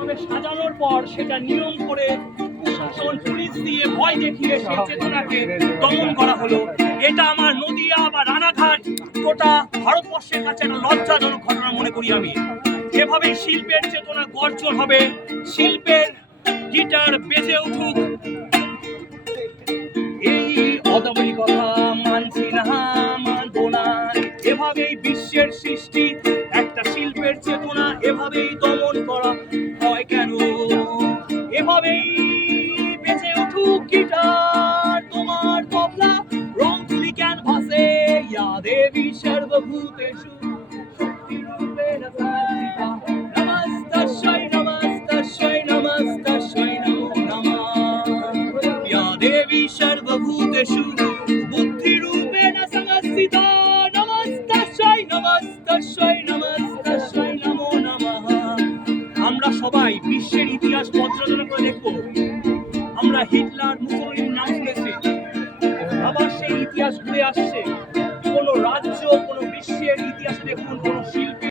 এভাবে সাজানোর পর সেটা নিয়ম করে প্রশাসন পুলিশ দিয়ে ভয় দেখিয়ে সেই চেতনাকে দমন করা হলো। এটা আমার নদিয়া বা রানাঘাট গোটা ভারতবর্ষের কাছে একটা লজ্জাজনক ঘটনা মনে করি আমি। এভাবেই শিল্পের চেতনা গর্জন হবে, শিল্পের গিটার বেজে উঠুক। এই অদাবলী কথা মানছি না, মানবো না। এভাবেই বিশ্বের সৃষ্টি একটা শিল্পের চেতনা এভাবেই দমন করা হয় কেন? এভাবেই বেজে উঠুক গিটার, তোমার তবলা রং তুলি ক্যানভাসে। ইয়া দেবী সর্বভূতেষু শক্তিরূপেণ সংস্থিতা। নমস্তস্যৈ নমস্তস্যৈ নমস্তস্যৈ নমো নমঃ। ইয়া দেবী সর্বভূতেষু বুদ্ধিরূপেণ সংস্থিতা। নমস্তস্যৈ নমস্তস্যৈ নমস্তস্যৈ নমো নমঃ। আমরা সবাই বিশ্বের ইতিহাস পর্যালোচনা করে দেখব। আমরা হিটলার মুসোলিনির নাম শুনেছি, আবার সেই ইতিহাস ঘুরে আসছে। কোন রাজ্য কোন বিশ্বের ইতিহাসে দেখুন